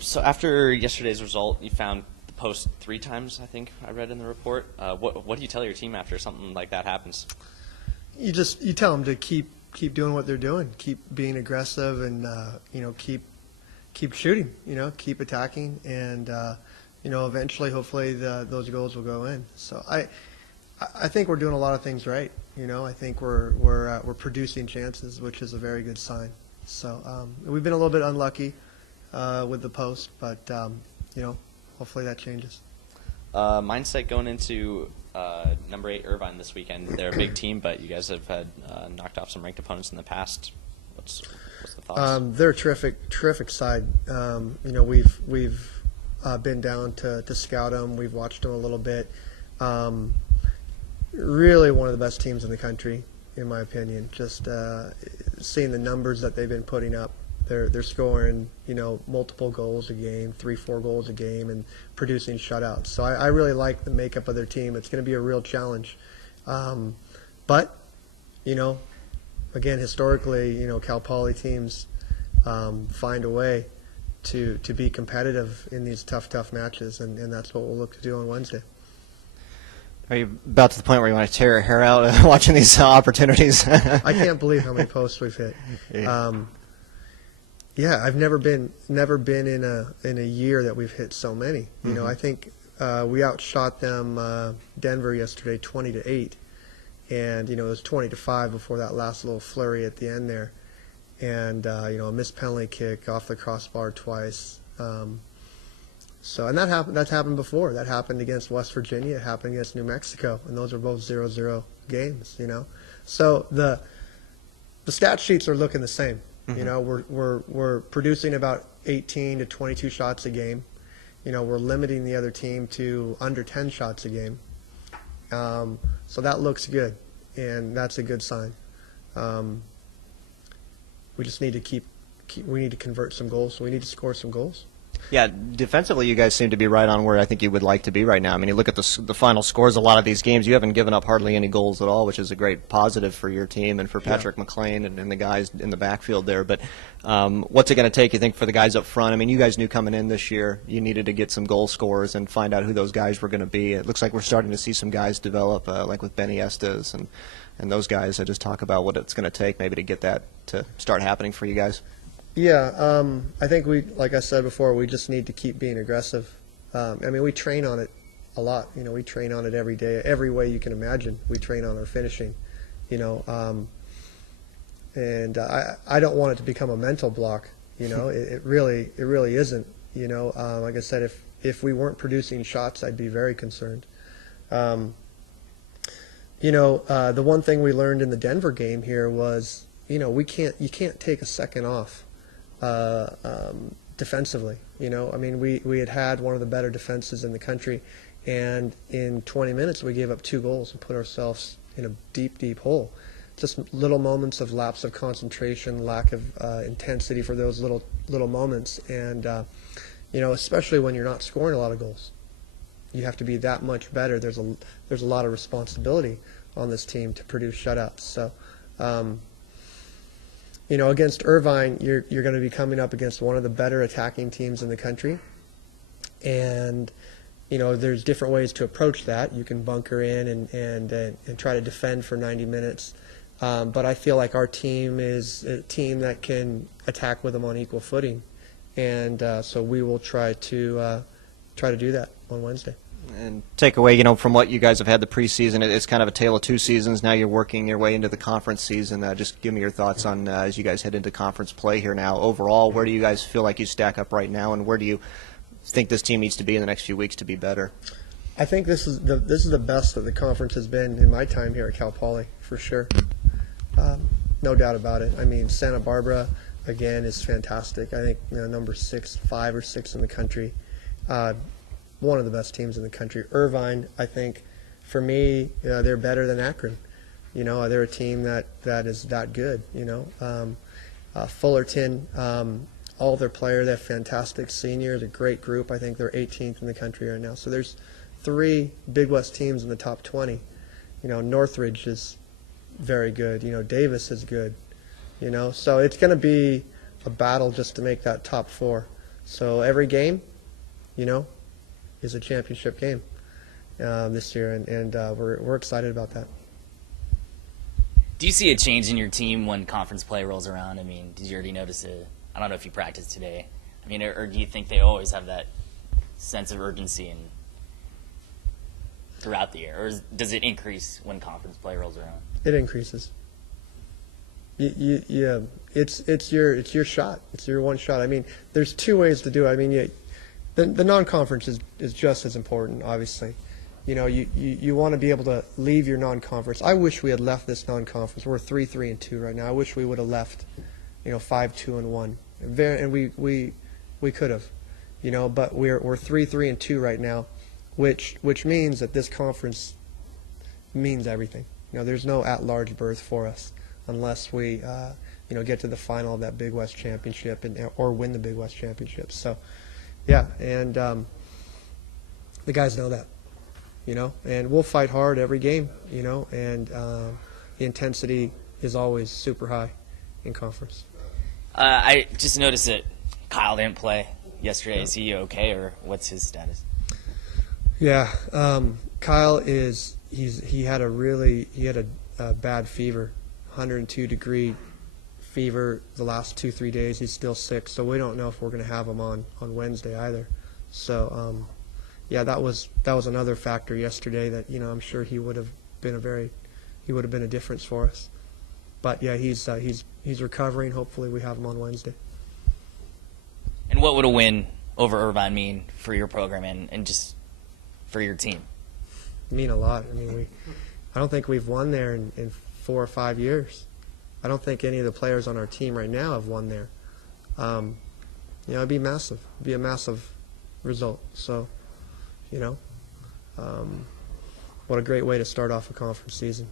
So after yesterday's result, you found the post 3 times, I think I read in the report. What do you tell your team after something like that happens? You tell them to keep doing what they're doing, keep being aggressive, and keep shooting, keep attacking, and eventually, hopefully, those goals will go in. So I think we're doing a lot of things right. I think we're producing chances, which is a very good sign. So we've been a little bit unlucky with the post, but hopefully that changes. Mindset going into number 8 Irvine this weekend. They're a big team, but you guys have had knocked off some ranked opponents in the past. What's the thoughts? They're a terrific side. We've been down to scout them. We've watched them a little bit. Really one of the best teams in the country, in my opinion. Just seeing the numbers that they've been putting up. They're scoring, multiple goals a game, 3-4 goals a game, and producing shutouts. So I really like the makeup of their team. It's going to be a real challenge. But, again, historically, Cal Poly teams find a way to be competitive in these tough matches, and that's what we'll look to do on Wednesday. Are you about to the point where you want to tear your hair out watching these opportunities? I can't believe how many posts we've hit. Yeah, I've never been in a year that we've hit so many. I think we outshot them Denver yesterday 20-8, and it was 20-5 before that last little flurry at the end there, and a missed penalty kick off the crossbar twice. And that's happened before. That happened against West Virginia. It happened against New Mexico, and those are both 0-0 games. So the stat sheets are looking the same. We're producing about 18 to 22 shots a game. We're limiting the other team to under 10 shots a game. So that looks good, and that's a good sign. We just need to we need to convert some goals, so we need to score some goals. Yeah, defensively, you guys seem to be right on where I think you would like to be right now. I mean, you look at the final scores, a lot of these games, you haven't given up hardly any goals at all, which is a great positive for your team and for Patrick McLean and the guys in the backfield there. But what's it going to take, you think, for the guys up front? I mean, you guys knew coming in this year you needed to get some goal scorers and find out who those guys were going to be. It looks like we're starting to see some guys develop, like with Benny Estes and those guys. I just talk about what it's going to take maybe to get that to start happening for you guys. Yeah, I think like I said before, we just need to keep being aggressive. We train on it a lot. We train on it every day, every way you can imagine. We train on our finishing, and I don't want it to become a mental block. It really isn't. Like I said, if we weren't producing shots, I'd be very concerned. The one thing we learned in the Denver game here was, you can't take a second off. Defensively, we had one of the better defenses in the country, and in 20 minutes we gave up 2 goals and put ourselves in a deep hole. Just little moments of lapse of concentration, lack of intensity for those little moments, and especially when you're not scoring a lot of goals, you have to be that much better. There's a lot of responsibility on this team to produce shutouts. So. Against Irvine, you're going to be coming up against one of the better attacking teams in the country, and there's different ways to approach that. You can bunker in and try to defend for 90 minutes, but I feel like our team is a team that can attack with them on equal footing, and so we will try to do that on Wednesday. And take away, from what you guys have had the preseason, it's kind of a tale of 2 seasons. Now you're working your way into the conference season. Just give me your thoughts on as you guys head into conference play here now. Overall, where do you guys feel like you stack up right now, and where do you think this team needs to be in the next few weeks to be better? I think this is the best that the conference has been in my time here at Cal Poly, for sure. No doubt about it. Santa Barbara, again, is fantastic. I think number 5 or 6 in the country. One of the best teams in the country. Irvine, I think, for me, they're better than Akron. They're a team that is that good. Fullerton, all their players, they have fantastic seniors, a great group. I think they're 18th in the country right now. So there's 3 Big West teams in the top 20. Northridge is very good. Davis is good. So it's going to be a battle just to make that top 4. So every game, is a championship game this year, and we're excited about that. Do you see a change in your team when conference play rolls around? I mean, did you already notice it? I don't know if you practiced today. I mean, or do you think they always have that sense of urgency throughout the year, or does it increase when conference play rolls around? It increases. Yeah, it's your shot. It's your one shot. I mean, there's two ways to do it. I mean, the non-conference is just as important, obviously. You want to be able to leave your non-conference. I wish we had left this non-conference. We're 3-3-2 right now. I wish we would have left, 5-2-1. And we could have, but we're 3-3-2 right now, which means that this conference means everything. There's no at-large berth for us unless we get to the final of that Big West Championship or win the Big West Championship. So, yeah, and the guys know that. And we'll fight hard every game, and the intensity is always super high in conference. I just noticed that Kyle didn't play yesterday. Is he okay, or what's his status? Yeah, Kyle he had a bad fever, 102-degree fever the last 2-3 days. He's still sick, so we don't know if we're going to have him on Wednesday either. So. Yeah, that was another factor yesterday that I'm sure he would have been a difference for us. But yeah, he's recovering. Hopefully, we have him on Wednesday. And what would a win over Irvine mean for your program and just for your team? Mean a lot. I mean, I don't think we've won there in 4 or 5 years. I don't think any of the players on our team right now have won there. It'd be massive. It'd be a massive result. So. What a great way to start off a conference season.